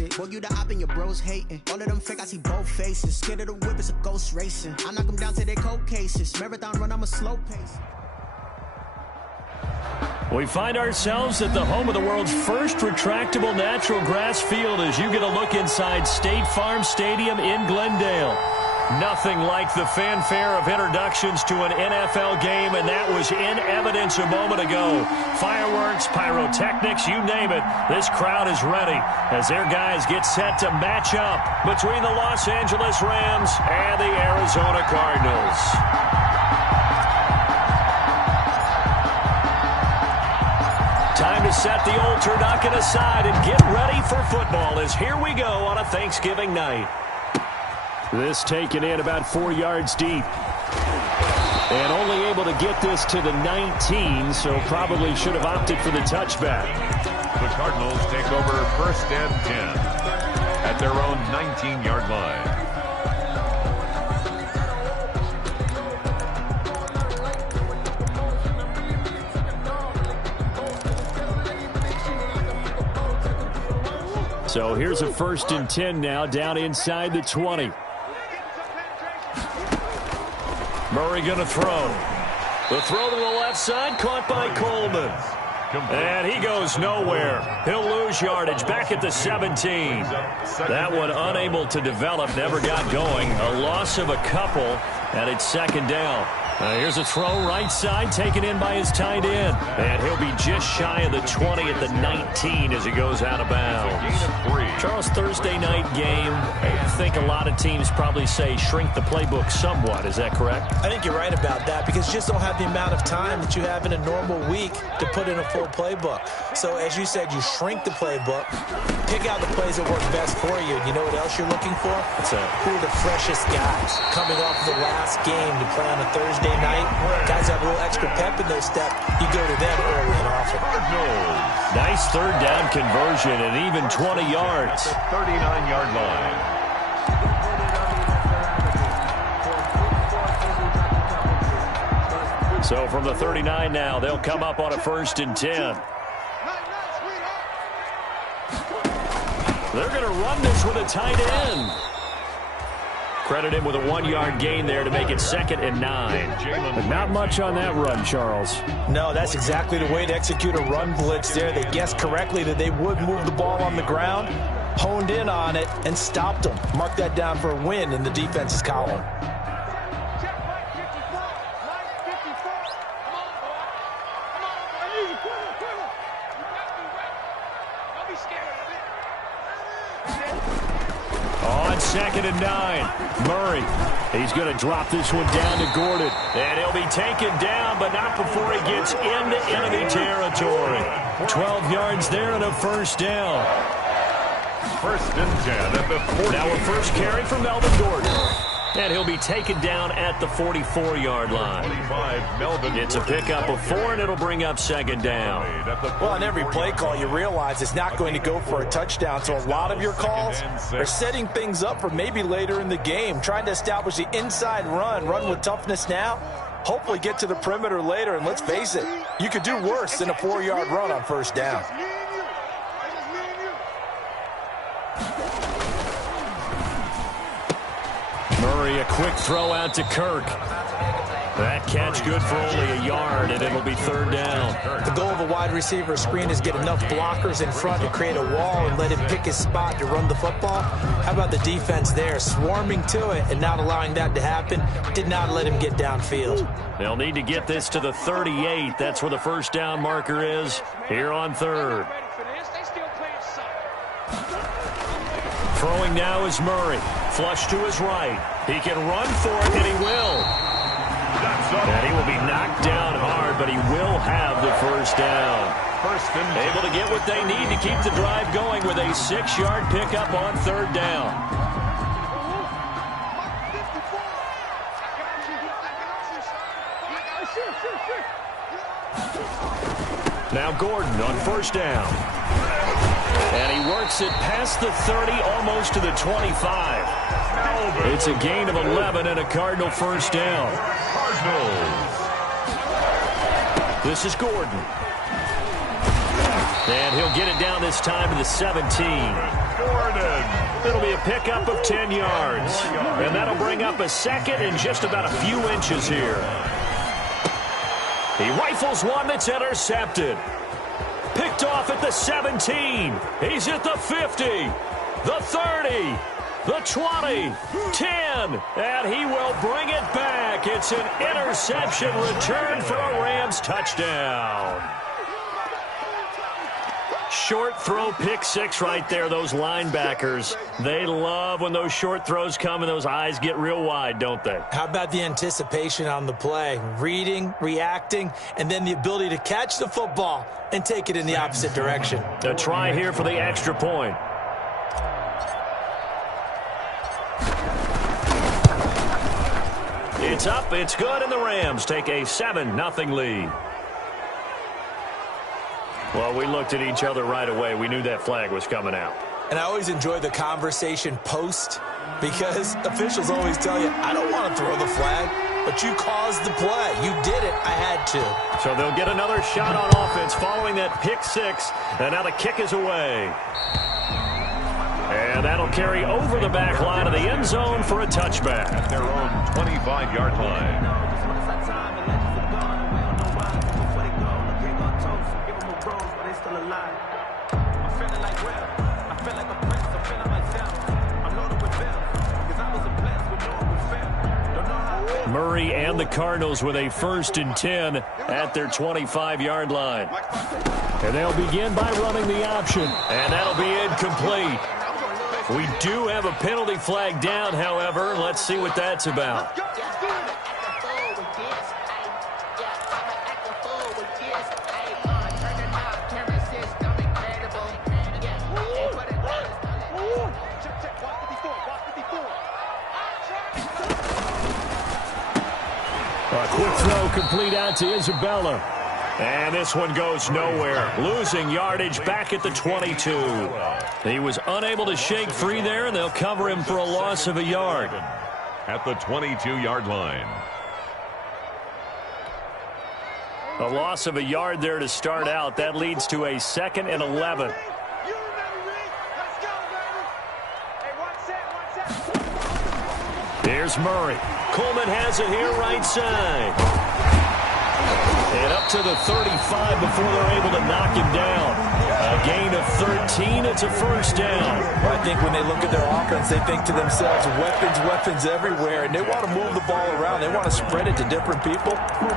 basic. Boy, you the op and your bros hating. All of them fake, I see both faces. Scared of the whip, it's a ghost racing. I knock them down to their cold cases. Marathon run, I'm a slow pace. We find ourselves at the home of the world's first retractable natural grass field as you get a look inside State Farm Stadium in Glendale. Nothing like the fanfare of introductions to an NFL game, and that was in evidence a moment ago. Fireworks, pyrotechnics, you name it. This crowd is ready as their guys get set to match up between the Los Angeles Rams and the Arizona Cardinals. Time to set the old turducken aside and get ready for football as here we go on a Thanksgiving night. This taken in about 4 yards deep. And only able to get this to the 19, so probably should have opted for the touchback. The Cardinals take over 1st and 10 at their own 19-yard line. So here's a 1st and 10 now down inside the 20. Murray going to throw. The throw to the left side, caught by Coleman. And he goes nowhere. He'll lose yardage back at the 17. That one unable to develop, never got going. A loss of a couple, and it's 2nd down. Here's a throw right side taken in by his tight end. And he'll be just shy of the 20 at the 19 as he goes out of bounds. Charles, Thursday night game, I think a lot of teams probably say shrink the playbook somewhat. Is that correct? I think you're right about that because you just don't have the amount of time that you have in a normal week to put in a full playbook. So as you said, you shrink the playbook, pick out the plays that work best for you. And you know what else you're looking for? What's that? Who are the freshest guys coming off the last game to play on a Thursday night? Guys have a little extra pep in their step. You go to them early and often. Nice 3rd down conversion and even 20 yards. 39-yard line. So from the 39 now, they'll come up on a 1st and 10. They're going to run this with a tight end. Credit him with a 1-yard gain there to make it 2nd and 9. But not much on that run, Charles. No, that's exactly the way to execute a run blitz there. They guessed correctly that they would move the ball on the ground, honed in on it, and stopped them. Mark that down for a win in the defense's column. On 2nd and 9, Murray. He's going to drop this one down to Gordon. And he'll be taken down, but not before he gets into enemy territory. 12 yards there and a 1st down. 1st and 10 at the 40. Now a first carry for Melvin Gordon. And he'll be taken down at the 44-yard line. 25, Melvin it's a pickup of 4, and it'll bring up 2nd down. Well, on every play call, you realize it's not going to go for a touchdown, so a lot of your calls are setting things up for maybe later in the game, trying to establish the inside run with toughness now, hopefully get to the perimeter later, and let's face it, you could do worse than a 4-yard run on 1st down. Murray, a quick throw out to Kirk. That catch good for only a yard, and it'll be 3rd down. The goal of a wide receiver screen is get enough blockers in front to create a wall and let him pick his spot to run the football. How about the defense there, swarming to it and not allowing that to happen? Did not let him get downfield. They'll need to get this to the 38. That's where the 1st down marker is here on 3rd. Throwing now is Murray. Flush to his right. He can run for it, and he will. And he will be knocked down hard, but he will have the 1st down. Able to get what they need to keep the drive going with a 6-yard pickup on 3rd down. Now Gordon on 1st down. And he works it past the 30, almost to the 25. It's a gain of 11 and a Cardinal 1st down. Cardinals. This is Gordon. And he'll get it down this time to the 17. It'll be a pickup of 10 yards. And that'll bring up a second and just about a few inches here. He rifles one that's intercepted. Picked off at the 17. He's at the 50, the 30, the 20, 10, and he will bring it back. It's an interception return for a Rams touchdown. Short throw, pick six right there. Those linebackers, they love when those short throws come and those eyes get real wide, don't they? How about the anticipation on the play? Reading, reacting, and then the ability to catch the football and take it in the opposite direction. A try here for the extra point. It's up, it's good, and the Rams take a 7-0 lead. Well, we looked at each other right away. We knew that flag was coming out. And I always enjoy the conversation post because officials always tell you, I don't want to throw the flag, but you caused the play. You did it. I had to. So they'll get another shot on offense following that pick six, and now the kick is away. And that'll carry over the back line of the end zone for a touchback. At their own 25-yard line. Murray and the Cardinals with a 1st and 10 at their 25-yard line. And they'll begin by running the option. And that'll be incomplete. We do have a penalty flag down, however. Let's see what that's about. A quick throw complete out to Isabella. And this one goes nowhere. Losing yardage back at the 22. He was unable to shake free there, and they'll cover him for a loss of a yard. At the 22-yard line. A loss of a yard there to start out. That leads to a 2nd and 11. Here's Murray. Coleman has it here right side. And up to the 35 before they're able to knock him down. A gain of 13. It's a 1st down. I think when they look at their offense, they think to themselves, weapons everywhere. And they want to move the ball around. They want to spread it to different people.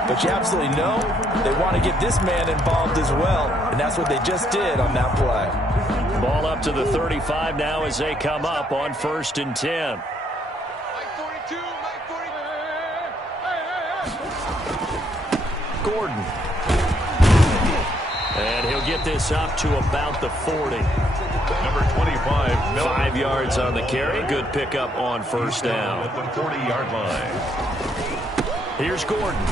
But you absolutely know they want to get this man involved as well. And that's what they just did on that play. Ball up to the 35 now as they come up on 1st and 10. Gordon. And he'll get this up to about the 40. Number 25. 5 yards on the carry. Good pickup on 1st down. At the 40-yard line. Here's Gordon.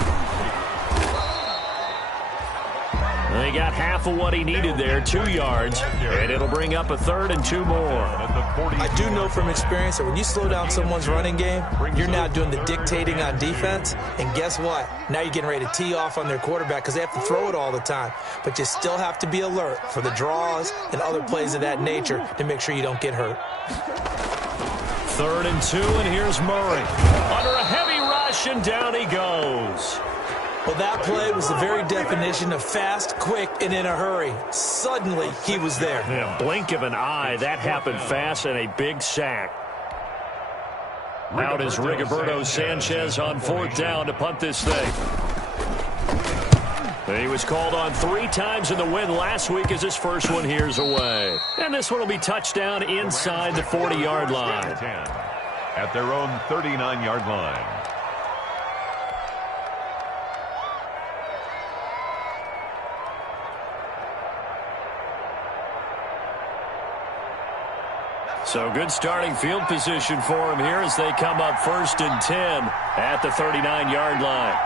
They got half of what he needed there, 2 yards, and it'll bring up a 3rd and 2 more. I do know from experience that when you slow down someone's running game, you're now doing the dictating on defense, and guess what? Now you're getting ready to tee off on their quarterback because they have to throw it all the time. But you still have to be alert for the draws and other plays of that nature to make sure you don't get hurt. 3rd and 2, and here's Murray. Under a heavy rush, and down he goes. Well, that play was the very definition of fast, quick, and in a hurry. Suddenly, he was there. Yeah, blink of an eye. That happened fast, and a big sack. Out is Rigoberto Sanchez on 4th down to punt this thing. He was called on 3 times in the win last week as his first one here's away. And this one will be touchdown inside the 40-yard line. At their own 39-yard line. So good starting field position for him here as they come up 1st and 10 at the 39-yard line.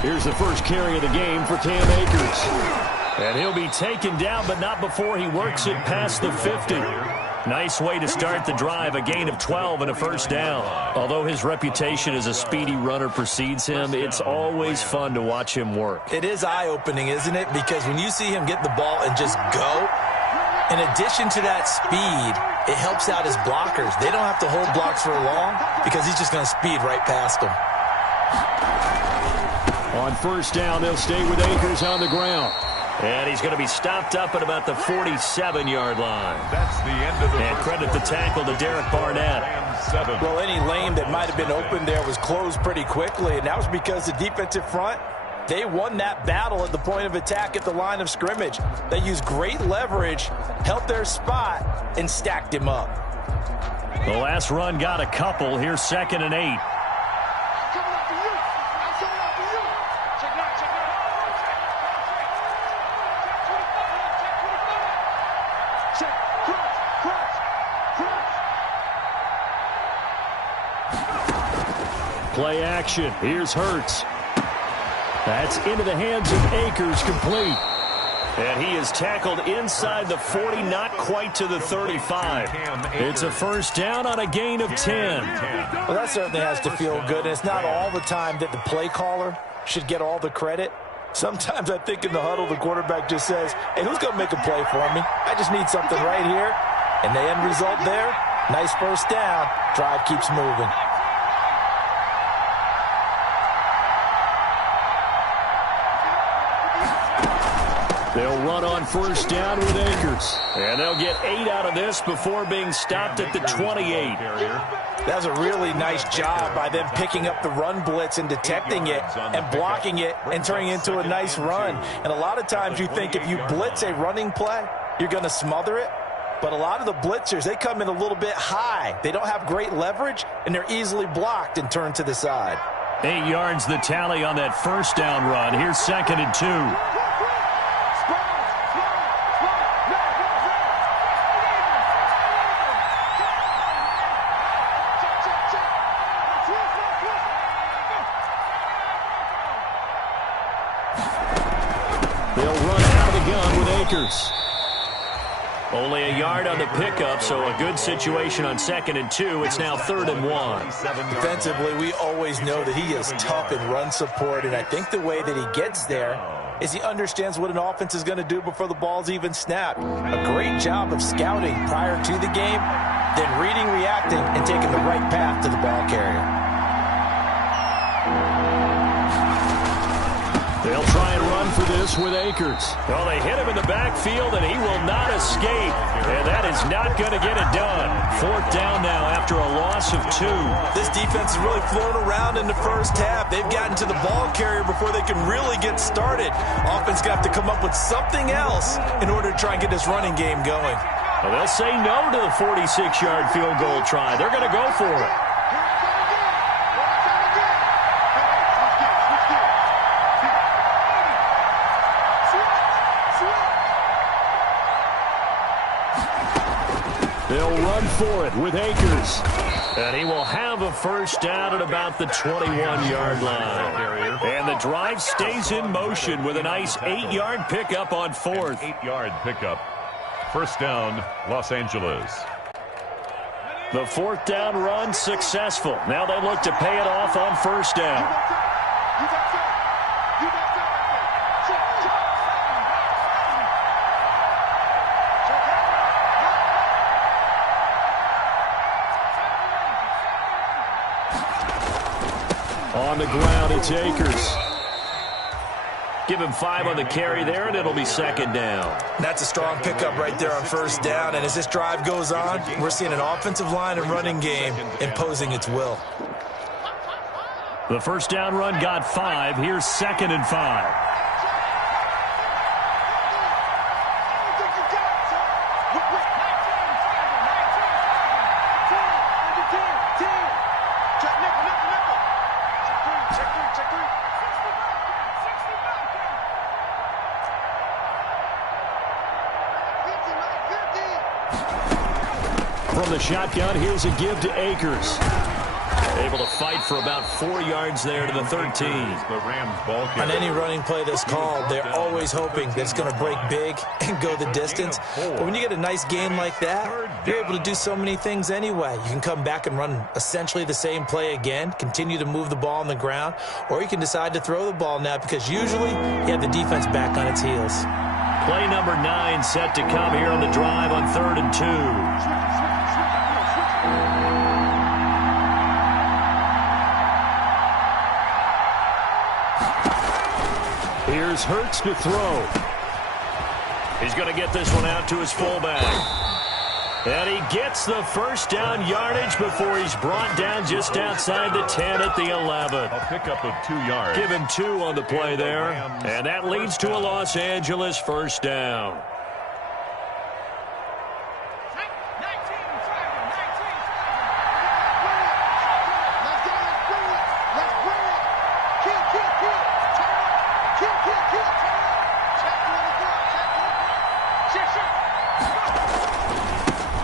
Here's the first carry of the game for Cam Akers. And he'll be taken down, but not before he works it past the 50. Nice way to start the drive, a gain of 12 and a first down. Although his reputation as a speedy runner precedes him, it's always fun to watch him work. It is eye-opening, isn't it? Because when you see him get the ball and just go, in addition to that speed, it helps out his blockers. They don't have to hold blocks for long because he's just going to speed right past them. On first down, they'll stay with Akers on the ground. And he's going to be stopped up at about the 47-yard line. That's the end of the And credit the tackle to Derek Barnett. Well, any lane that might have been open there was closed pretty quickly, and that was because the defensive front, they won that battle at the point of attack at the line of scrimmage. They used great leverage, held their spot, and stacked him up. The last run got a couple. Here's 2nd and 8. Play action. Here's Hurts. That's into the hands of Akers, complete. And he is tackled inside the 40, not quite to the 35. It's a first down on a gain of 10. Well, that certainly has to feel good. And it's not all the time that the play caller should get all the credit. Sometimes I think in the huddle, the quarterback just says, hey, who's going to make a play for me? I just need something right here. And the end result there, nice first down. Drive keeps moving. They'll run on first down with Akers. And they'll get 8 out of this before being stopped at the 28. That's a really nice job by them picking up the run blitz and detecting it and blocking it and turning it into a nice run. And a lot of times you think if you blitz a running play, you're going to smother it. But a lot of the blitzers, they come in a little bit high. They don't have great leverage, and they're easily blocked and turned to the side. 8 yards the tally on that first down run. Here's 2nd and 2. Only a yard on the pickup, so a good situation on 2nd and 2. It's now 3rd and 1. Defensively, we always know that he is tough in run support, and I think the way that he gets there is he understands what an offense is going to do before the ball's even snapped. A great job of scouting prior to the game, then reading, reacting, and taking the right path to the ball carrier. They'll try and run for this with Akers. Well, they hit him in the backfield, and he will not escape. And that is not going to get it done. 4th down now after a loss of 2. This defense has really flown around in the first half. They've gotten to the ball carrier before they can really get started. Offense got to come up with something else in order to try and get this running game going. Well, they'll say no to the 46-yard field goal try. They're going to go for it. They'll run for it with Akers. And he will have a first down at about the 21-yard line. And the drive stays in motion with a nice 8-yard pickup on 4th. 8-yard pickup. First down, Los Angeles. The 4th down run successful. Now they look to pay it off on first down. On the ground, it's Akers. Give him 5 on the carry there, and it'll be 2nd down. That's a strong pickup right there on first down. And as this drive goes on, we're seeing an offensive line and running game imposing its will. The first down run got 5. Here's 2nd and 5. From the shotgun, here's a give to Akers. Able to fight for about 4 yards there to the 13. On any running play that's called, they're always hoping that it's going to break big and go the distance. But when you get a nice gain like that, you're able to do so many things anyway. You can come back and run essentially the same play again, continue to move the ball on the ground, or you can decide to throw the ball now because usually you have the defense back on its heels. Play number 9 set to come here on the drive on 3rd and 2. Here's Hurts to throw. He's going to get this one out to his fullback. And he gets the first down yardage before he's brought down just outside the 10 at the 11. A pickup of 2 yards. Give him 2 on the play there. And that leads to a Los Angeles first down.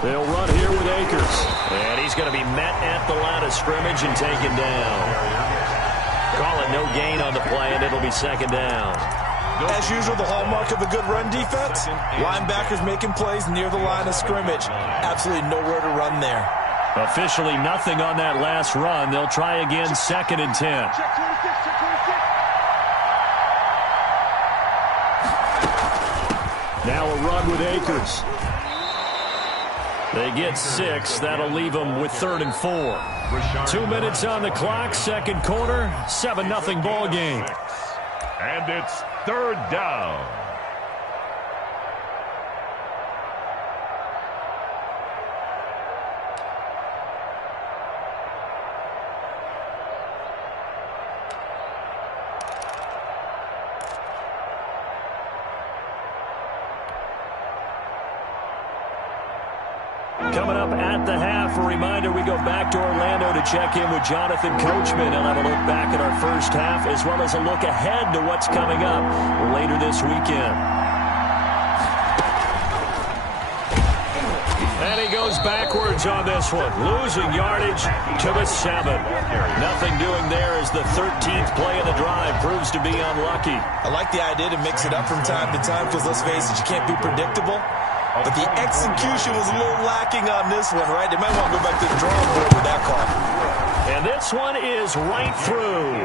They'll run here with Akers. And he's going to be met at the line of scrimmage and taken down. Call it no gain on the play, and it'll be 2nd down. As usual, the hallmark of a good run defense, linebackers making plays near the line of scrimmage. Absolutely nowhere to run there. Officially nothing on that last run. They'll try again, 2nd and 10. Now a run with Akers. They get 6. That'll leave them with 3rd and 4. 2 minutes on the clock, 2nd quarter, 7-0 ball game. And it's 3rd down. Coming up at the half, a reminder, we go back to Orlando to check in with Jonathan Coachman. He'll have a look back at our first half as well as a look ahead to what's coming up later this weekend. And he goes backwards on this one, losing yardage to the 7. Nothing doing there as the 13th play of the drive proves to be unlucky. I like the idea to mix it up from time to time because, let's face it, you can't be predictable. But the execution was a little lacking on this one, right? They might want to go back to the drawing board with that call. And this one is right through.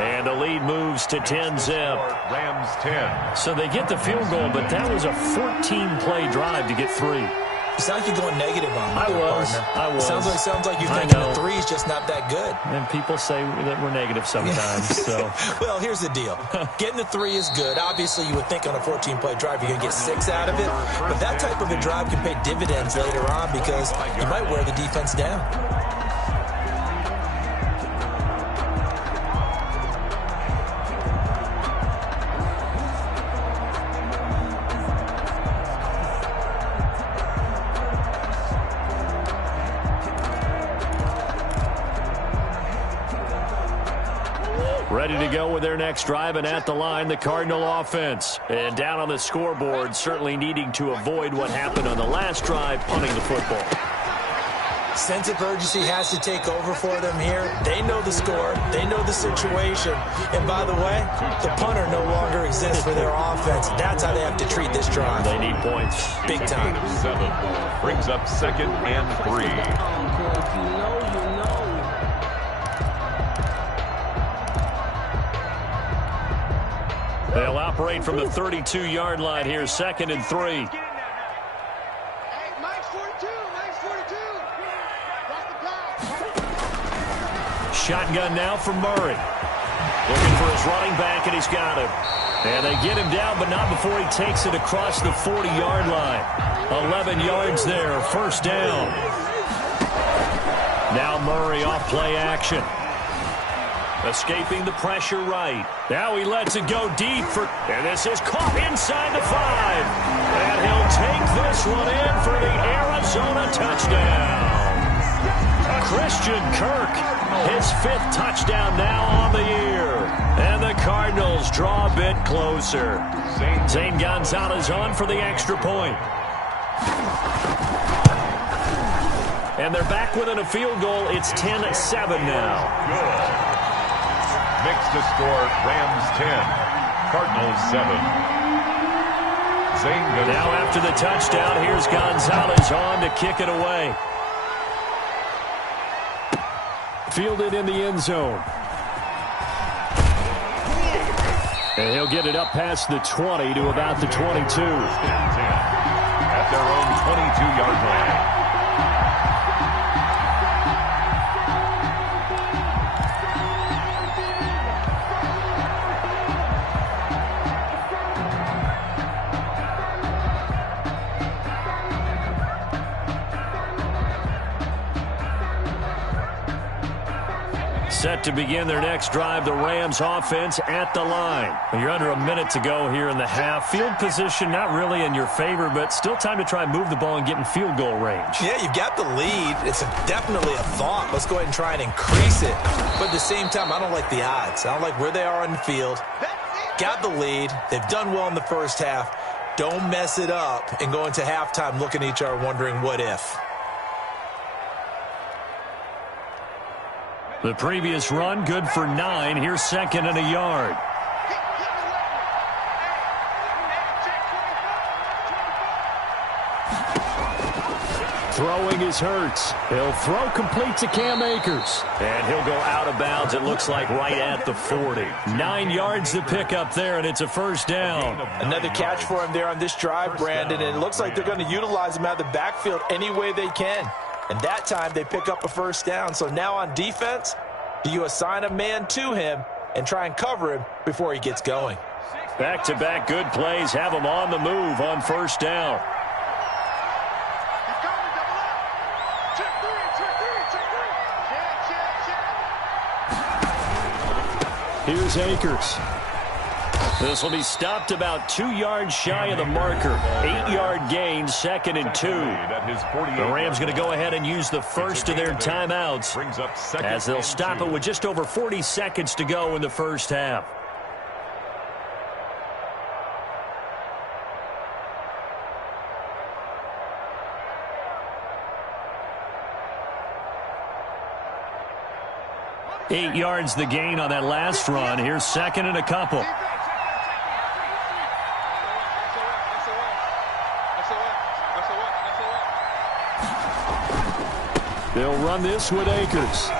And the lead moves to 10-zip. Rams 10. So they get the field goal, but that was a 14-play drive to get 3. You sound like you're going negative on me, partner. I was. Sounds like you're thinking a 3 is just not that good. And people say that we're negative sometimes. So. Well, here's the deal. Getting the 3 is good. Obviously, you would think on a 14-play drive you're going to get 6 out of it. But that type of a drive can pay dividends later on because you might wear the defense down. Ready to go with their next drive, and at the line, the Cardinal offense. And down on the scoreboard, certainly needing to avoid what happened on the last drive, punting the football. Sense of urgency has to take over for them here. They know the score. They know the situation. And by the way, the punter no longer exists for their offense. That's how they have to treat this drive. They need points. Big time. 7 brings up 2nd and 3. They'll operate from the 32-yard line here, 2nd and 3. Shotgun now for Murray. Looking for his running back, and he's got him. And they get him down, but not before he takes it across the 40-yard line. 11 yards there, first down. Now Murray off play action. Escaping the pressure right. Now he lets it go deep and this is caught inside the 5. And he'll take this one in for the Arizona touchdown. Christian Kirk, his 5th touchdown now on the year. And the Cardinals draw a bit closer. Zane Gonzalez on for the extra point. And they're back within a field goal. It's 10-7 now. Good. Makes the score Rams 10, Cardinals 7. Now after the touchdown, here's Gonzalez on to kick it away. Fielded in the end zone. And he'll get it up past the 20 to about the 22. At their own 22-yard line. Set to begin their next drive, the Rams offense at the line. You're under a minute to go here in the half. Field position not really in your favor, but still time to try and move the ball and get in field goal range. Yeah, you've got the lead. It's definitely a thought. Let's go ahead and try and increase it. But at the same time, I don't like the odds. I don't like where they are on the field. Got the lead. They've done well in the first half. Don't mess it up and go into halftime looking at each other wondering what if. The previous run, good for 9. Here's second and a yard. Throwing is Hurts. He'll throw complete to Cam Akers. And he'll go out of bounds, it looks like, right at the 40. 9 yards to pick up there, and it's a first down. Another catch for him there on this drive, Brandon, and it looks like they're going to utilize him out of the backfield any way they can. And that time they pick up a first down. So now on defense, do you assign a man to him and try and cover him before he gets going? Back-to-back good plays have him on the move on first down. Here's Akers. This will be stopped about 2 yards shy of the marker. 8-yard gain, second and 2. The Rams going to go ahead and use the first of their timeouts as they'll stop it with just over 40 seconds to go in the first half. Eight yards the gain on that last run. Here's second and a couple. They'll run this with Akers.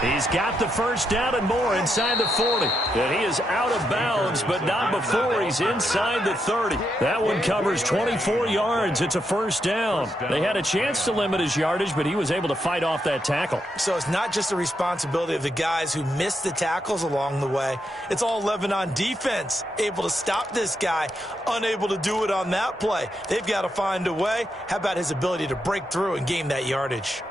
He's got the first down and more inside the 40. And he is out of bounds, but not before he's inside the 30. That one covers 24 yards. It's a first down. They had a chance to limit his yardage, but he was able to fight off that tackle. So it's not just the responsibility of the guys who missed the tackles along the way. It's all 11 on defense, able to stop this guy, unable to do it on that play. They've got to find a way. How about his ability to break through and gain that yardage?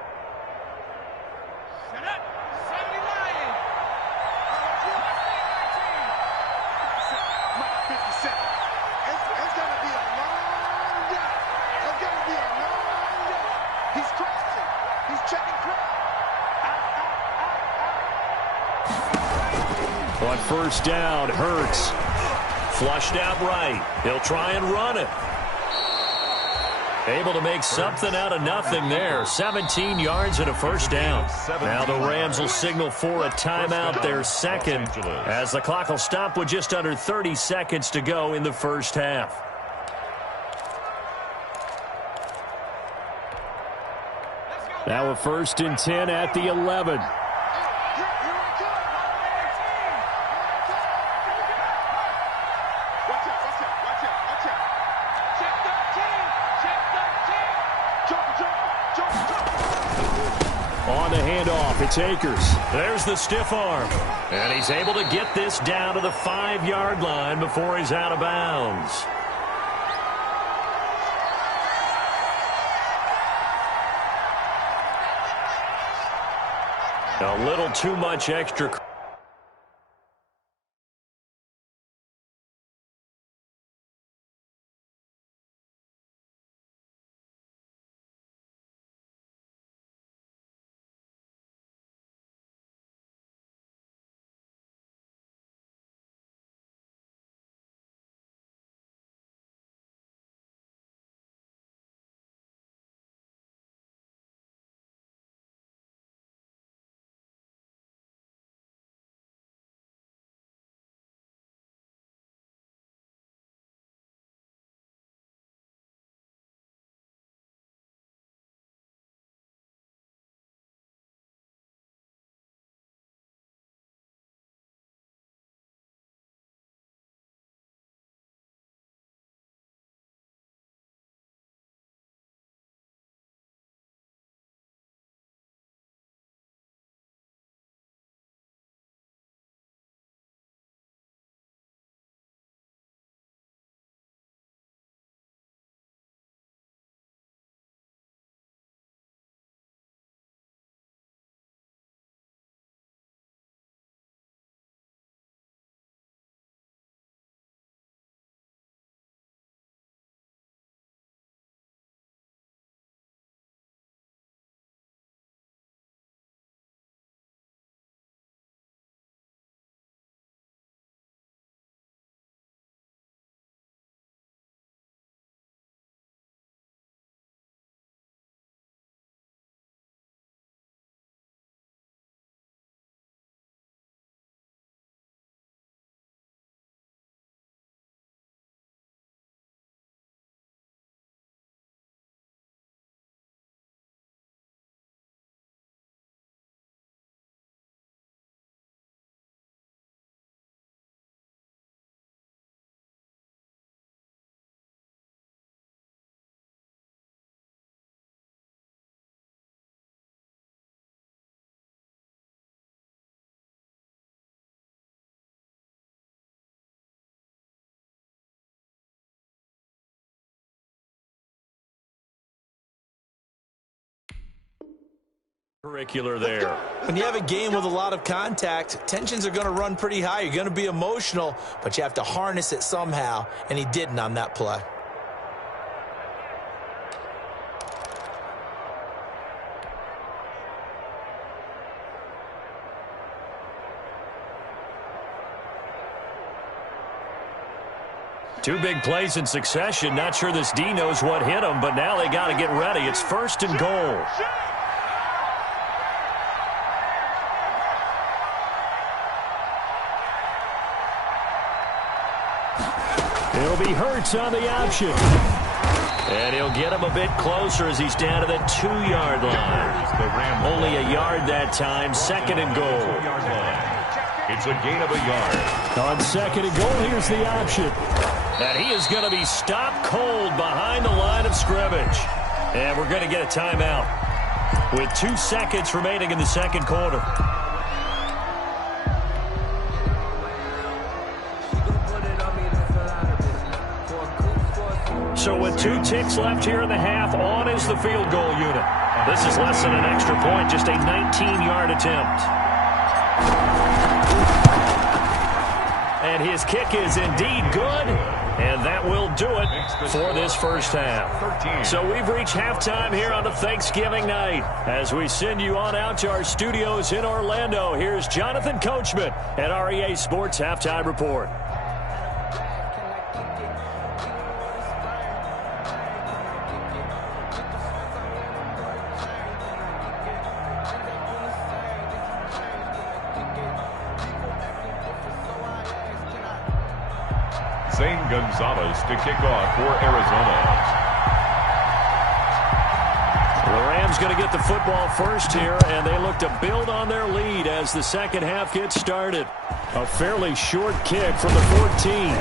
On first down, Hurts. Flushed out right. He'll try and run it. Able to make something out of nothing there. 17 yards and a first down. Now the Rams will signal for a timeout, their second, as the clock will stop with just under 30 seconds to go in the first half. Now a first and 10 at the 11. On the handoff, it's Akers. There's the stiff arm. And he's able to get this down to the 5-yard line before he's out of bounds. A little too much extra Curricular there. When you have a game with a lot of contact, tensions are going to run pretty high. You're going to be emotional, but you have to harness it somehow, and he didn't on that play. Two big plays in succession. Not sure this D knows what hit him, but now they got to get ready. It's 1st and goal. It'll be Hurts on the option. And he'll get him a bit closer as he's down to the 2-yard line. Only a yard that time. 2nd and goal. It's a gain of a yard. On 2nd and goal, here's the option. And he is going to be stopped cold behind the line of scrimmage. And we're going to get a timeout with 2 seconds remaining in the 2nd quarter. So with 2 ticks left here in the half, on is the field goal unit. This is less than an extra point, just a 19-yard attempt. And his kick is indeed good, and that will do it for this first half. So we've reached halftime here on the Thanksgiving night. As we send you on out to our studios in Orlando, here's Jonathan Coachman at REA Sports Halftime Report. Zane Gonzalez to kick off for Arizona. The Rams going to get the football first here, and they look to build on their lead as the second half gets started. A fairly short kick from the 14.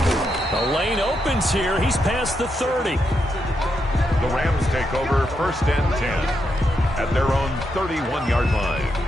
The lane opens here. He's past the 30. The Rams take over 1st and 10 at their own 31-yard line.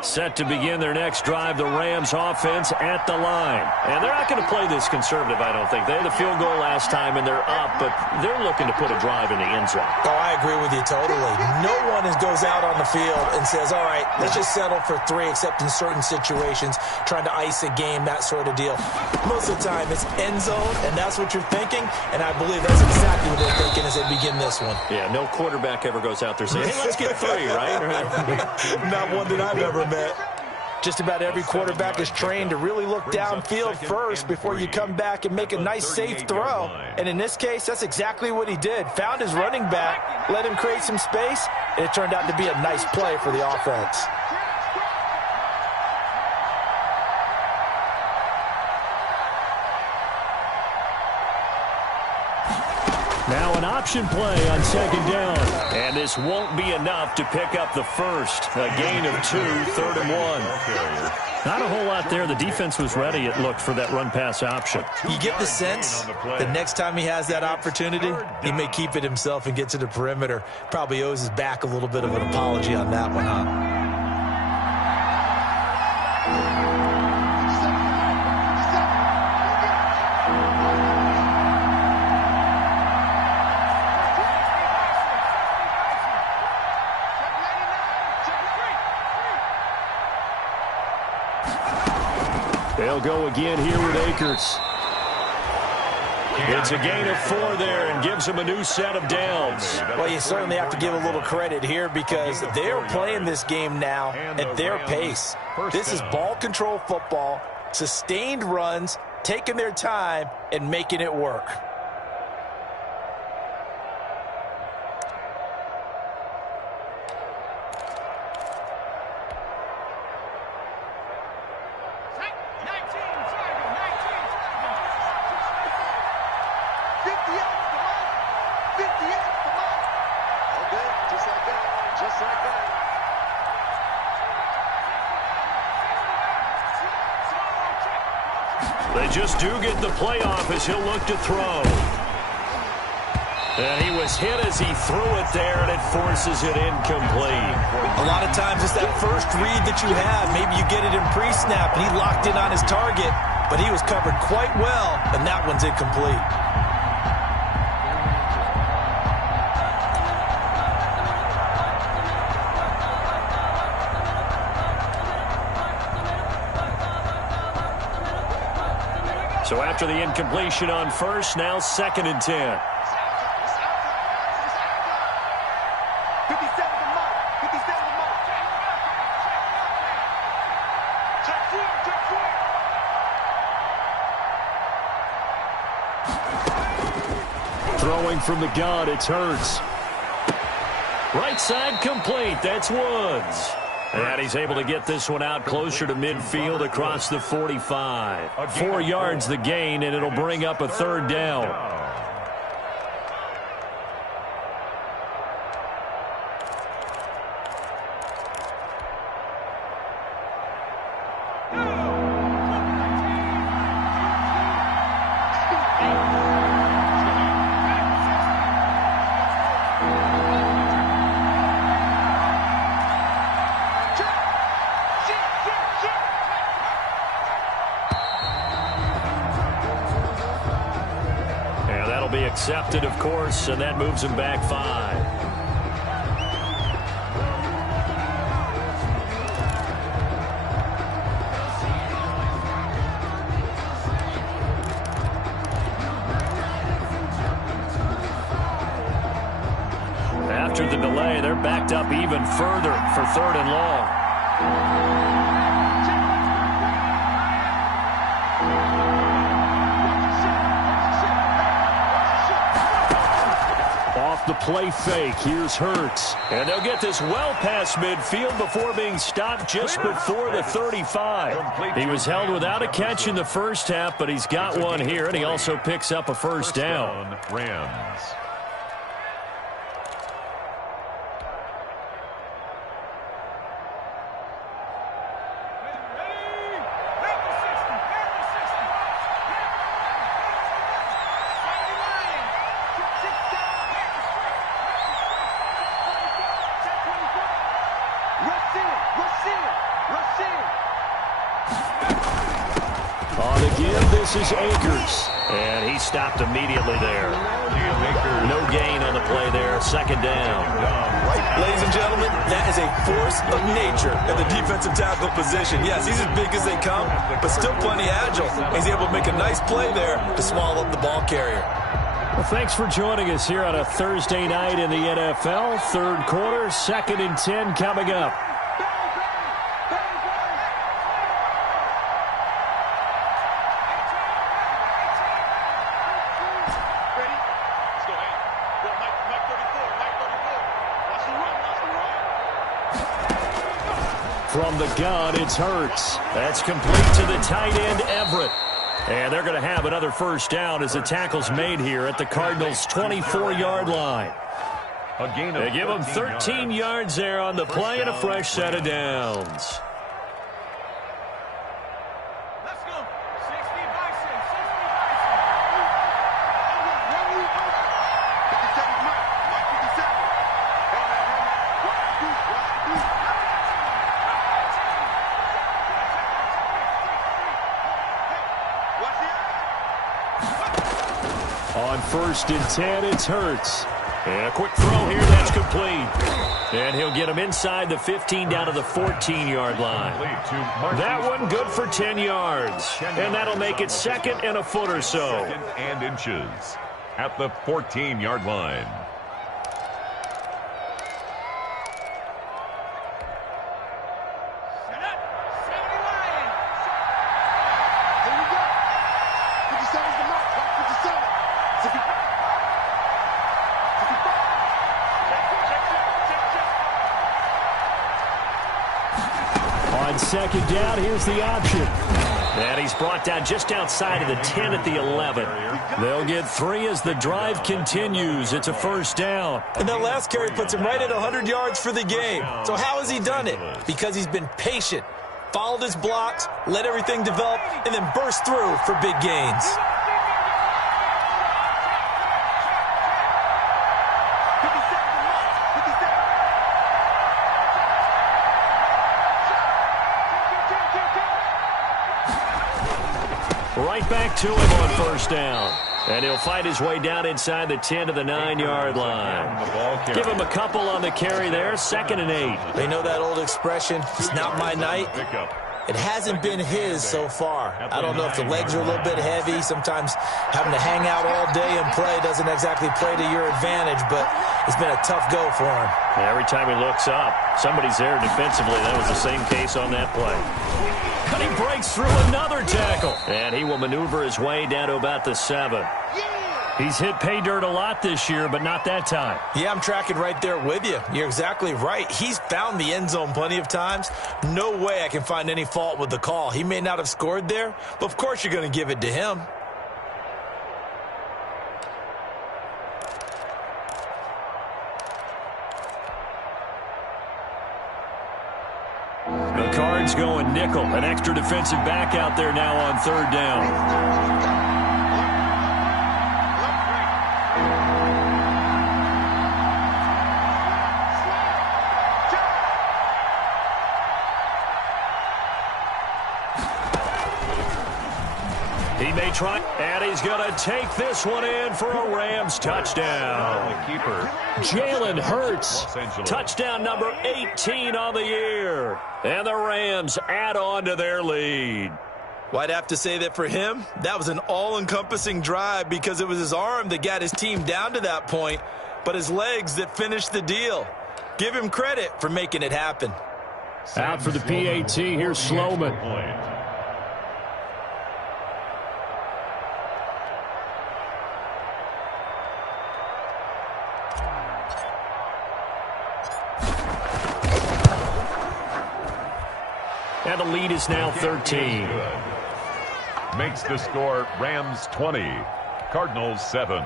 Set to begin their next drive, the Rams offense at the line. And they're not going to play this conservative, I don't think. They had the field goal last time, and they're up, but they're looking to put a drive in the end zone. Oh, I agree with you totally. No one goes out on the field and says, all right, let's just settle for 3, except in certain situations, trying to ice a game, that sort of deal. Most of the time, it's end zone, and that's what you're thinking, and I believe that's exactly what they're thinking as they begin this one. Yeah, no quarterback ever goes out there saying, hey, let's get 3, right? Not one that I've ever met. Just about every quarterback is trained to really look downfield first before you come back and make a nice, safe throw. And in this case, that's exactly what he did. Found his running back, let him create some space, and it turned out to be a nice play for the offense. Now an option play on 2nd down. And this won't be enough to pick up the first. A gain of 2, 3rd and 1. Not a whole lot there. The defense was ready, it looked, for that run-pass option. You get the sense the next time he has that opportunity, he may keep it himself and get to the perimeter. Probably owes his back a little bit of an apology on that one, huh? They'll go again here with Akers. It's a gain of 4 there and gives him a new set of downs. Well, you certainly have to give a little credit here because they're playing this game now at their pace. This is ball control football, sustained runs, taking their time, and making it work. They just do get the playoff as he'll look to throw. And he was hit as he threw it there, and it forces it incomplete. A lot of times it's that first read that you have. Maybe you get it in pre-snap, and he locked in on his target, but he was covered quite well, and that one's incomplete. So after the incompletion on first, now 2nd and 10. Throwing from the gun, it's Hurts. Right side complete. That's Woods. And he's able to get this one out closer to midfield across the 45. 4 yards the gain, and it'll bring up a 3rd down. Be accepted, of course, and that moves him back 5. After the delay, they're backed up even further for 3rd and long. The play fake. Here's Hurts. And they'll get this well past midfield before being stopped just before the 35. He was held without a catch in the first half, but he's got one here, and he also picks up a first down. Rams. On the give, this is Akers. And he stopped immediately there. No gain on the play there. 2nd down. Ladies and gentlemen, that is a force of nature at the defensive tackle position. Yes, he's as big as they come, but still plenty agile. He's able to make a nice play there to swallow up the ball carrier. Well, thanks for joining us here on a Thursday night in the NFL. 3rd quarter, 2nd and 10 coming up. From the gun, it's Hurts. That's complete to the tight end, Everett. And they're going to have another first down as the tackle's made here at the Cardinals' 24-yard line. They give them 13 yards there on the play and a fresh set of downs. On 1st and 10, it's Hurts. And a quick throw here, that's complete. And he'll get him inside the 15 down to the 14-yard line. That one good for 10 yards. And that'll make it 2nd and a foot or so. 2nd and inches at the 14-yard line. On 2nd down, here's the option. And he's brought down just outside of the 10 at the 11. They'll get 3 as the drive continues. It's a first down. And that last carry puts him right at 100 yards for the game. So how has he done it? Because he's been patient. followed his blocks, let everything develop, and then burst through for big gains. Right back to him on first down. And he'll fight his way down inside the 10 to the 9-yard line. Give him a couple on the carry there, 2nd and 8. They know that old expression, it's not my night. It hasn't been his so far. I don't know if the legs are a little bit heavy. Sometimes having to hang out all day and play doesn't exactly play to your advantage, but it's been a tough go for him. Every time he looks up, somebody's there defensively. That was the same case on that play. But he breaks through another tackle. And he will maneuver his way down to about the 7. He's hit pay dirt a lot this year, but not that time. Yeah, I'm tracking right there with you. You're exactly right. He's found the end zone plenty of times. No way I can find any fault with the call. He may not have scored there, but of course you're going to give it to him. The Cards going nickel. An extra defensive back out there now on 3rd down. He may try, and he's going to take this one in for a Rams touchdown. Jalen Hurts, touchdown number 18 on the year. And the Rams add on to their lead. Well, I'd have to say that for him, that was an all-encompassing drive because it was his arm that got his team down to that point, but his legs that finished the deal. Give him credit for making it happen. Out for the PAT, here's Sloman. And the lead is now 13. Makes the score Rams 20, Cardinals 7.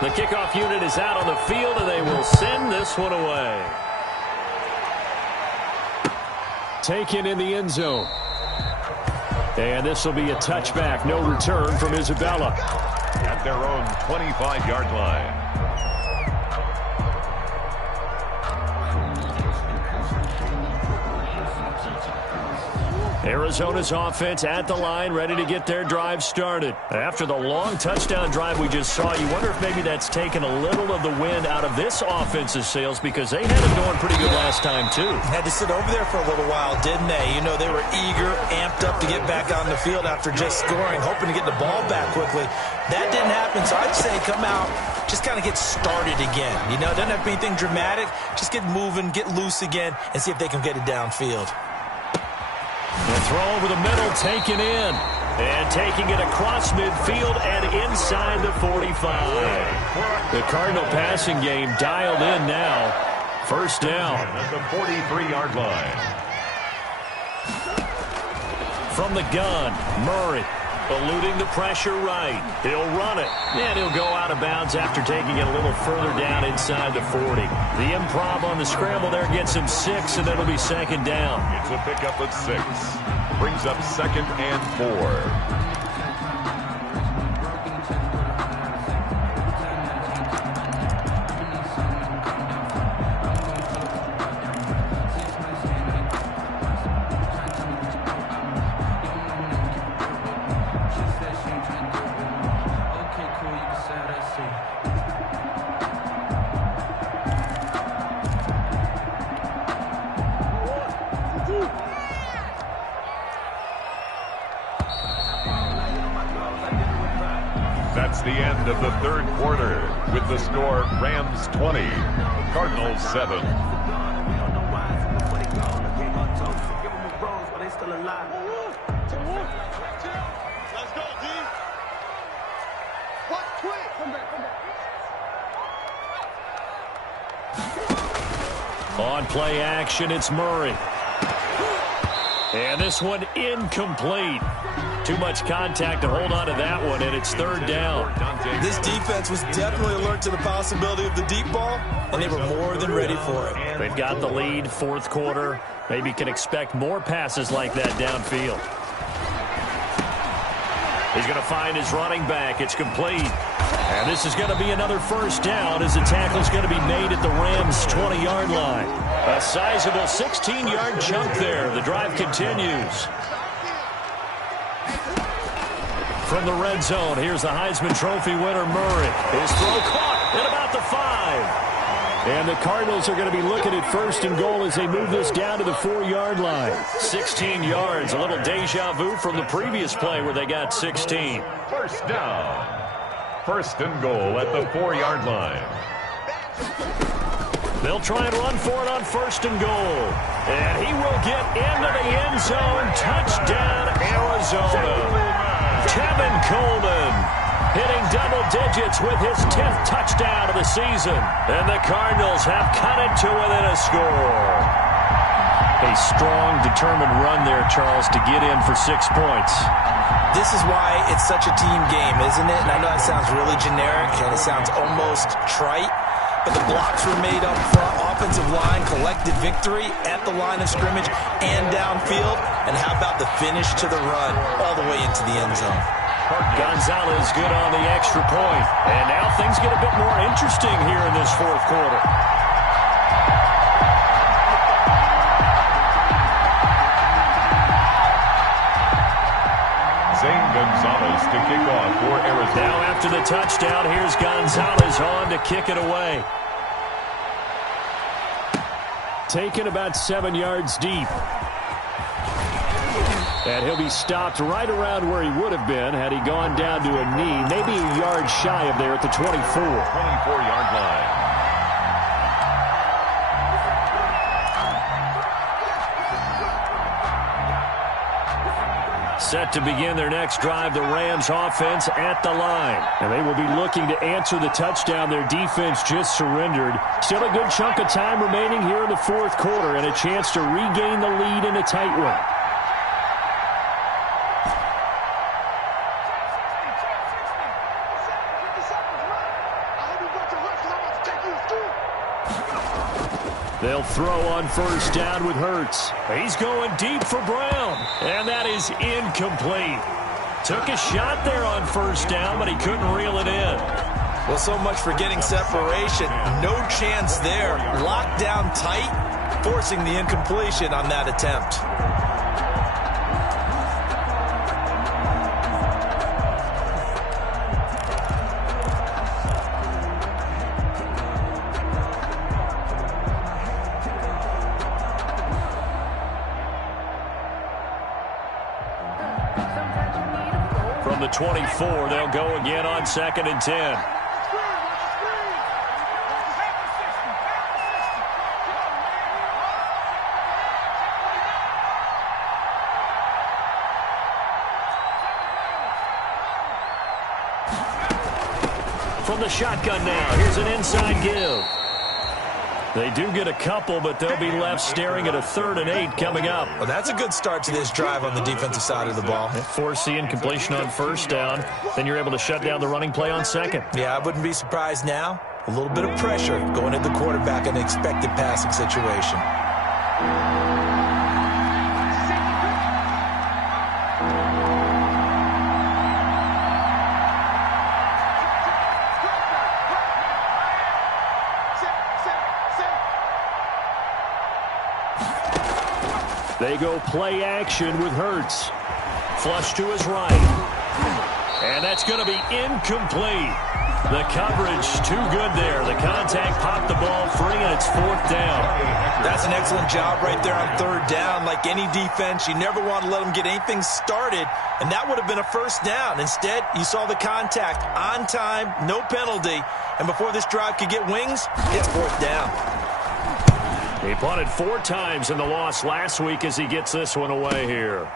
The kickoff unit is out on the field, and they will send this one away. Taken in the end zone. And this will be a touchback. No return from Isabella. At their own 25-yard line. Arizona's offense at the line, ready to get their drive started. After the long touchdown drive we just saw, you wonder if maybe that's taken a little of the wind out of this offense's sails because they had it going pretty good last time, too. Had to sit over there for a little while, didn't they? You know, they were eager, amped up to get back on the field after just scoring, hoping to get the ball back quickly. That didn't happen, so I'd say come out, just kind of get started again. You know, it doesn't have to be anything dramatic. Just get moving, get loose again, and see if they can get it downfield. The throw over the middle, taken in. And taking it across midfield and inside the 45. The Cardinal passing game dialed in now. First down. At the 43-yard line. From the gun, Murray. Eluding the pressure right. He'll run it. And he'll go out of bounds after taking it a little further down inside the 40. The improv on the scramble there gets him 6, and it'll be 2nd down. It's a pickup at 6. Brings up 2nd and 4. That's the end of the 3rd quarter with the score Rams 20, Cardinals 7. On play action, it's Murray. And this one incomplete. Too much contact to hold on to that one, and it's third down. This defense was definitely alert to the possibility of the deep ball, and they were more than ready for it. They've got the lead, fourth quarter. Maybe can expect more passes like that downfield. He's going to find his running back. It's complete. And this is going to be another first down as the tackle's going to be made at the Rams' 20-yard line. A sizable 16-yard chunk there. The drive continues. From the red zone, here's the Heisman Trophy winner, Murray. His throw caught at about the 5. And the Cardinals are going to be looking at first and goal as they move this down to the 4-yard line. 16 yards, a little deja vu from the previous play where they got 16. First down. First and goal at the 4-yard line. They'll try and run for it on first and goal. And he will get into the end zone. Touchdown, Arizona. Tevin Coleman hitting double digits with his 10th touchdown of the season. And the Cardinals have cut it to within a score. A strong, determined run there, Charles, to get in for 6 points. This is why it's such a team game, isn't it? And I know that sounds really generic and it sounds almost trite, but the blocks were made up front. Offensive line collected victory at the line of scrimmage and downfield. And how about the finish to the run all the way into the end zone? Gonzalez good on the extra point. And now things get a bit more interesting here in this fourth quarter. Zane Gonzalez to kick off for Arizona. Now after the touchdown, here's Gonzalez on to kick it away. Taken about 7 yards deep. And he'll be stopped right around where he would have been had he gone down to a knee, maybe a yard shy of there at the 24. 24-yard line. Set to begin their next drive, the Rams offense at the line. And they will be looking to answer the touchdown their defense just surrendered. Still a good chunk of time remaining here in the fourth quarter and a chance to regain the lead in a tight one. They'll throw on first down with Hurts. He's going deep for Brown, and that is incomplete. Took a shot there on first down, but he couldn't reel it in. Well, so much for getting separation. No chance there. Locked down tight, forcing the incompletion on that attempt. From the 24, they'll go again on 2nd and 10. From the shotgun now, here's an inside give. They do get a couple, but they'll be left staring at a 3rd and 8 coming up. Well, that's a good start to this drive on the defensive side of the ball. Force the incompletion on first down. Then you're able to shut down the running play on second. Yeah, I wouldn't be surprised now. A little bit of pressure going at the quarterback in an expected passing situation. They go play action with Hurts. Flush to his right. And that's going to be incomplete. The coverage too good there. The contact popped the ball free, and it's 4th down. That's an excellent job right there on 3rd down. Like any defense, you never want to let them get anything started, and that would have been a first down. Instead, you saw the contact on time, no penalty, and before this drive could get wings, it's 4th down. He punted 4 times in the loss last week as he gets this one away here.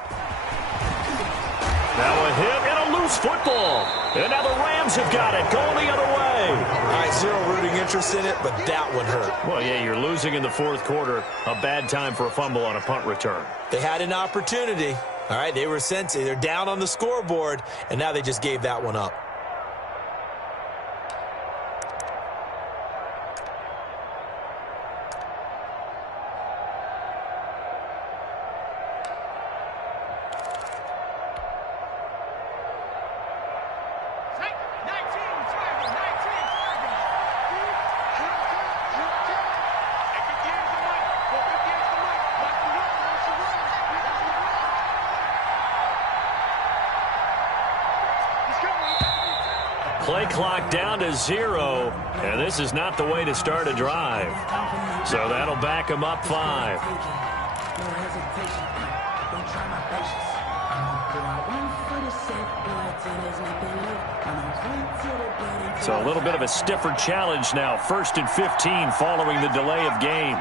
Now a hit and a loose football. And now the Rams have got it, going the other way. All right, zero rooting interest interest in it, but that one hurt. Well, yeah, you're losing in the fourth quarter. A bad time for a fumble on a punt return. They had an opportunity. All right, they were sensitive. They're down on the scoreboard, and now they just gave that one up. Play clock down to 0, and this is not the way to start a drive. So that'll back them up 5. So a little bit of a stiffer challenge now. 1st and 15 following the delay of game.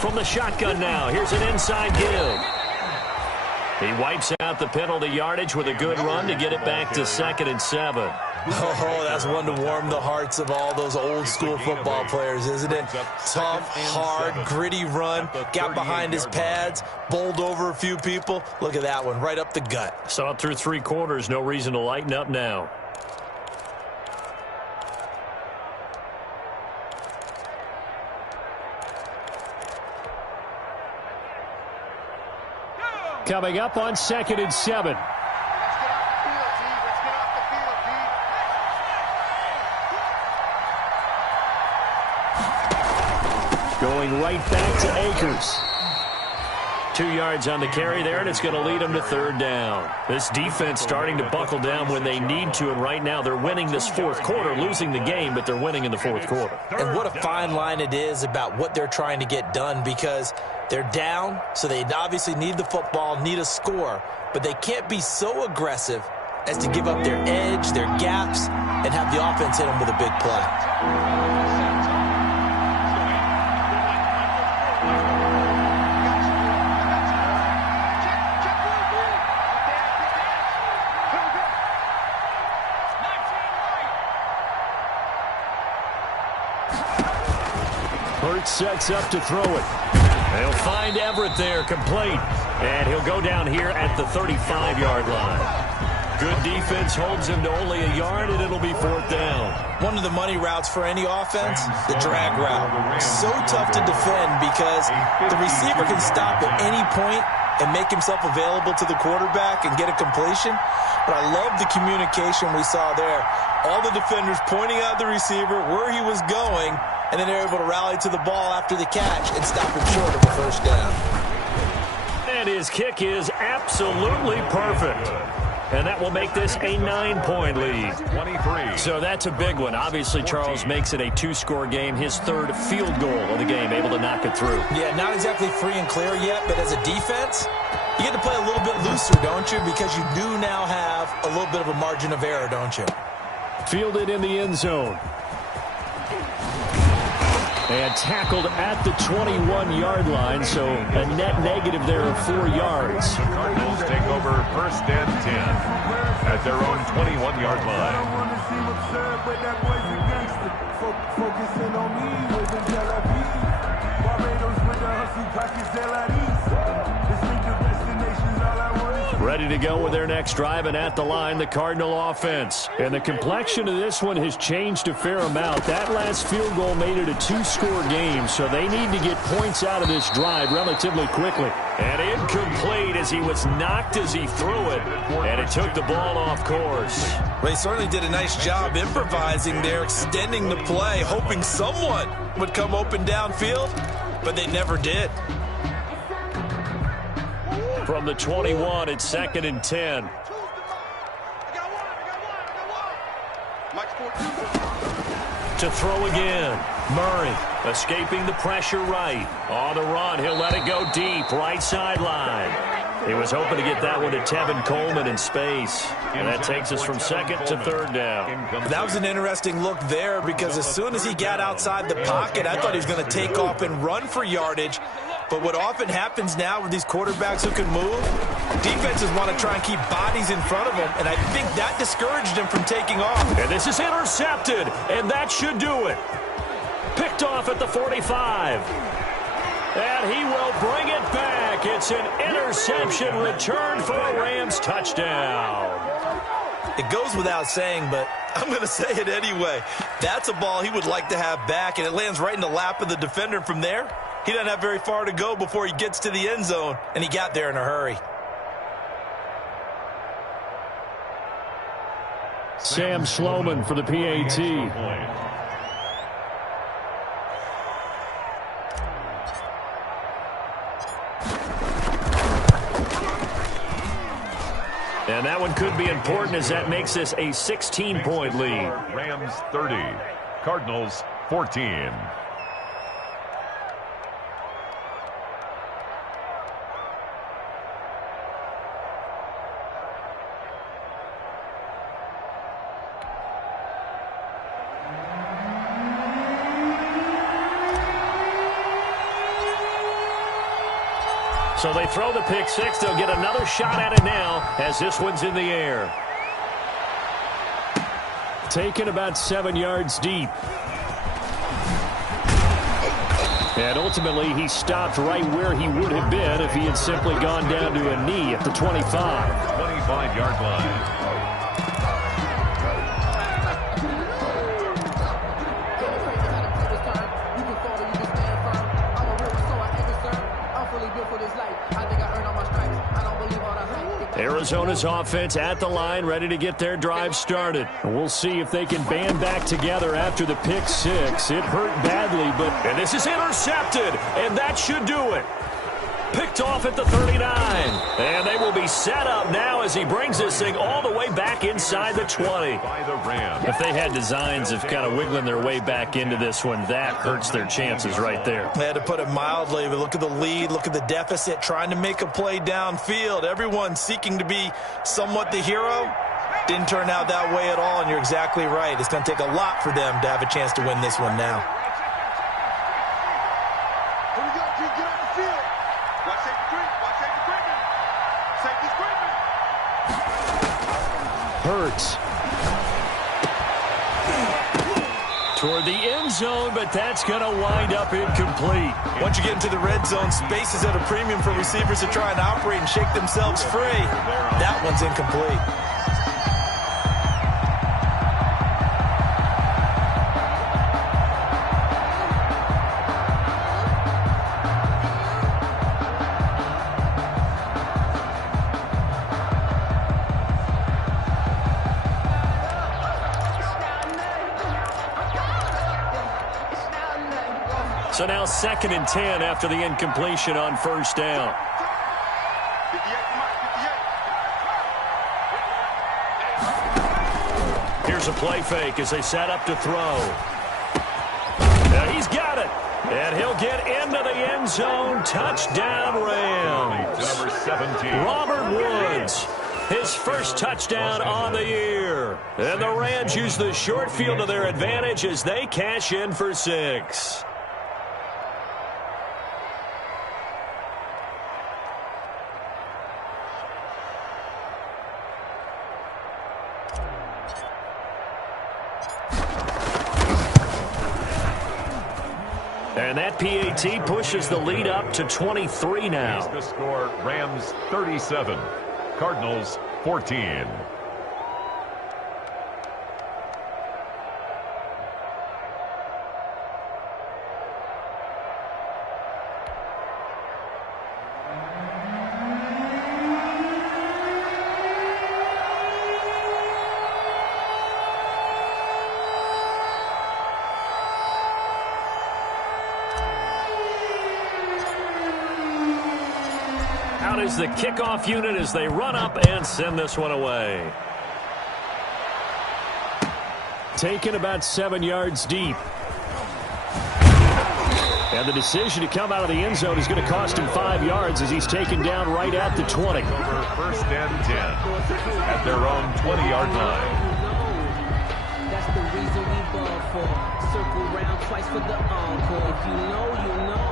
From the shotgun now, here's an inside give. He wipes out the penalty yardage with a good run to get it back to 2nd and 7. Oh, that's one to warm the hearts of all those old-school football players, isn't it? Tough, hard, gritty run, got behind his pads, bowled over a few people. Look at that one, right up the gut. Saw it through 3 quarters, no reason to lighten up now. Coming up on 2nd and 7. Going right back to Akers. 2 yards on the carry there, and it's going to lead them to 3rd down. This defense starting to buckle down when they need to, and right now they're winning this 4th quarter, losing the game, but they're winning in the 4th quarter. And what a fine line it is about what they're trying to get done, because they're down, so they obviously need the football, need a score, but they can't be so aggressive as to give up their edge, their gaps, and have the offense hit them with a big play. Sets up to throw it. They'll find Everett there, complete. And he'll go down here at the 35-yard line. Good defense holds him to only a yard, and it'll be 4th down. One of the money routes for any offense, the drag route. So tough to defend because the receiver can stop at any point and make himself available to the quarterback and get a completion. But I love the communication we saw there. All the defenders pointing out the receiver, where he was going, and then they're able to rally to the ball after the catch and stop him short of a 1st down. And his kick is absolutely perfect. And that will make this a 9-point lead. 23. So that's a big one. Obviously, Charles makes it a 2-score game. His 3rd field goal of the game, able to knock it through. Yeah, not exactly free and clear yet, but as a defense, you get to play a little bit looser, don't you? Because you do now have a little bit of a margin of error, don't you? Fielded in the end zone. And tackled at the 21-yard line, so a net negative there of 4 yards. The Cardinals take over 1st and 10 at their own 21-yard line. Ready to go with their next drive, and at the line, the Cardinal offense. And the complexion of this one has changed a fair amount. That last field goal made it a 2-score game, so they need to get points out of this drive relatively quickly. And incomplete as he was knocked as he threw it, and it took the ball off course. They certainly did a nice job improvising there, extending the play, hoping someone would come open downfield, but they never did. From the 21, it's 2nd and 10. To throw again. Murray escaping the pressure right. On the run, he'll let it go deep, right sideline. He was hoping to get that one to Tevin Coleman in space. And that takes us from second to third down. That was an interesting look there because as soon as he got outside the pocket, I thought he was going to take off and run for yardage. But what often happens now with these quarterbacks who can move, defenses want to try and keep bodies in front of them, and I think that discouraged him from taking off. And this is intercepted, and that should do it. Picked off at the 45. And he will bring it back. It's an interception return for a Rams touchdown. It goes without saying, but I'm going to say it anyway. That's a ball he would like to have back, and it lands right in the lap of the defender from there. He doesn't have very far to go before he gets to the end zone, and he got there in a hurry. Sam Sloman for the PAT. And that one could be important as that makes this a 16-point lead. Rams 30, Cardinals 14. So they throw the pick six. They'll get another shot at it now as this one's in the air. Taken about 7 yards deep. And ultimately, he stopped right where he would have been if he had simply gone down to a knee at the 25. 25-yard line. Arizona's offense at the line, ready to get their drive started. And we'll see if they can band back together after the pick six. It hurt badly, and this is intercepted, and that should do it. Picked off at the 39. And they will be set up now as he brings this thing all the way back inside the 20. If they had designs of kind of wiggling their way back into this one, that hurts their chances right there. They had to put it mildly, but look at the lead, look at the deficit, trying to make a play downfield. Everyone seeking to be somewhat the hero. Didn't turn out that way at all, and you're exactly right. It's going to take a lot for them to have a chance to win this one now. Hurts. Toward the end zone, but that's going to wind up incomplete. Once you get into the red zone, space is at a premium for receivers to try and operate and shake themselves free. That one's incomplete. So now 2nd and 10 after the incompletion on first down. Here's a play fake as they set up to throw. Now he's got it. And he'll get into the end zone. Touchdown, Rams. Number 17. Robert Woods. His first touchdown on the year. And the Rams use the short field to their advantage as they cash in for 6. And that PAT pushes the lead up to 23 now. The score, Rams 37, Cardinals 14. Out is the kickoff unit as they run up and send this one away. Taken about 7 yards deep. And the decision to come out of the end zone is going to cost him 5 yards as he's taken down right at the 20. First and 10 at their own 20-yard line. That's the reason we ball for. Circle round twice for the encore. If you know, you know.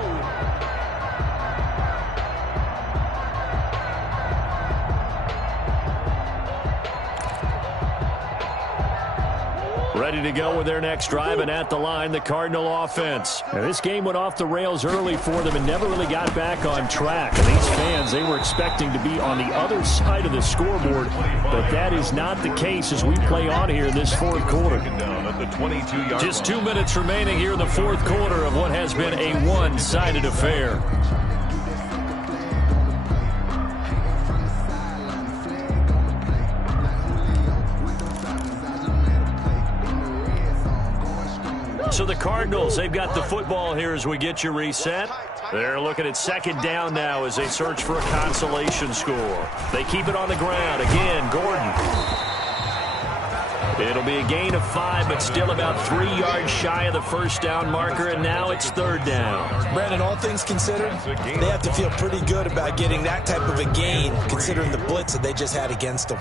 Ready to go with their next drive, and at the line, the Cardinal offense. Now, this game went off the rails early for them and never really got back on track. And these fans, they were expecting to be on the other side of the scoreboard, but that is not the case as we play on here in this fourth quarter. Just 2 minutes remaining here in the fourth quarter of what has been a one-sided affair. So the Cardinals, they've got the football here as we get you reset. They're looking at second down now as they search for a consolation score. They keep it on the ground. Again, Gordon. It'll be a gain of 5, but still about 3 yards shy of the first down marker, and now it's third down. Brandon, all things considered, they have to feel pretty good about getting that type of a gain, considering the blitz that they just had against them.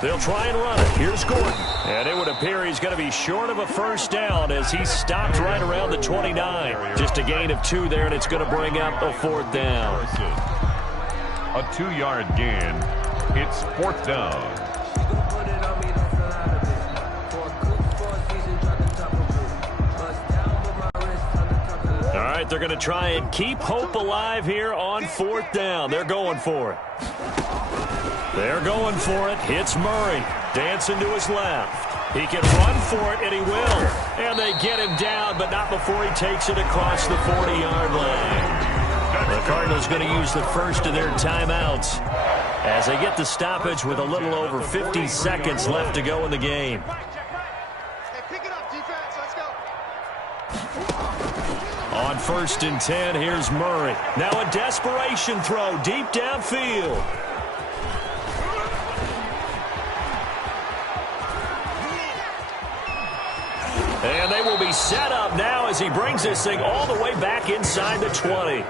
They'll try and run it. Here's Gordon. And it would appear he's going to be short of a first down as he stopped right around the 29. Just a gain of 2 there, and it's going to bring up a fourth down. A 2-yard gain. It's fourth down. All right, they're going to try and keep hope alive here on fourth down. They're going for it. They're going for it. Hits Murray. Dancing to his left. He can run for it, and he will. And they get him down, but not before he takes it across the 40-yard line. The Cardinals going to use the first of their timeouts as they get the stoppage with a little over 50 seconds left to go in the game. On first and 10, here's Murray. Now a desperation throw deep downfield. And they will be set up now as he brings this thing all the way back inside the 20.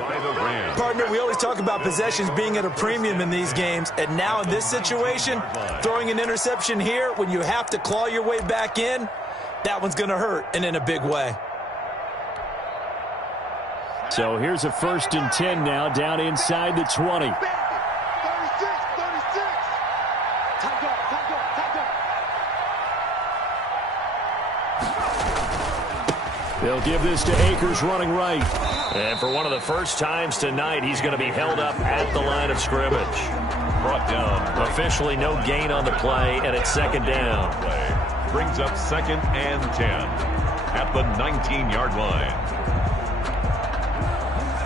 Partner, we always talk about possessions being at a premium in these games, and now in this situation, throwing an interception here when you have to claw your way back in, that one's going to hurt, and in a big way. So here's a first and 10 now down inside the 20. They'll give this to Akers running right. And for one of the first times tonight, he's going to be held up at the line of scrimmage. Brought down. Officially no gain on the play, and it's second down. Brings up second and 10 at the 19-yard line.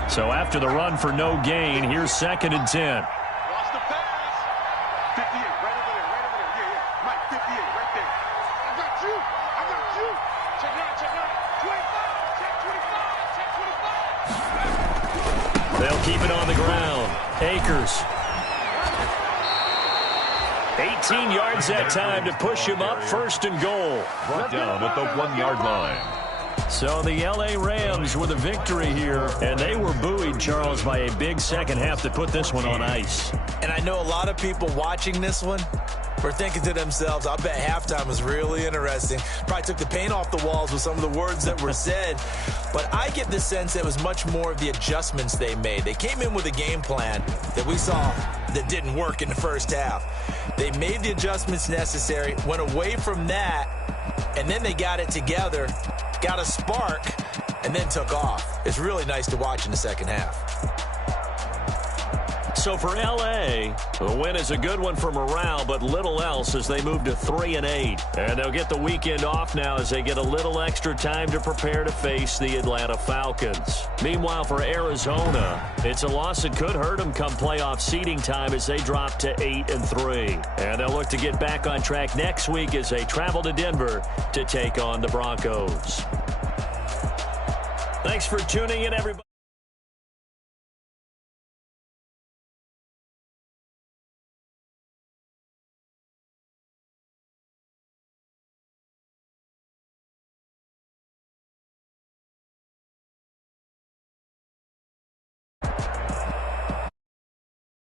So after the run for no gain, here's second and 10. Lost the pass. 58, right over there, right over there. Yeah. Mike, 58, right there. I got you. Check it out, 25, check 25, check 25. They'll keep it on the ground. Akers. 18 yards that time to push him up, first and goal. Brought down at the 1-yard line. So the L.A. Rams with a victory here, and they were buoyed, Charles, by a big second half to put this one on ice. And I know a lot of people watching this one were thinking to themselves, I bet halftime was really interesting. Probably took the paint off the walls with some of the words that were said. But I get the sense that it was much more of the adjustments they made. They came in with a game plan that we saw that didn't work in the first half. They made the adjustments necessary, went away from that, and then they got it together, got a spark, and then took off. It's really nice to watch in the second half. So for L.A., the win is a good one for morale, but little else as they move to 3-8. And they'll get the weekend off now as they get a little extra time to prepare to face the Atlanta Falcons. Meanwhile, for Arizona, it's a loss that could hurt them come playoff seeding time as they drop to 8-3. And they'll look to get back on track next week as they travel to Denver to take on the Broncos. Thanks for tuning in, everybody.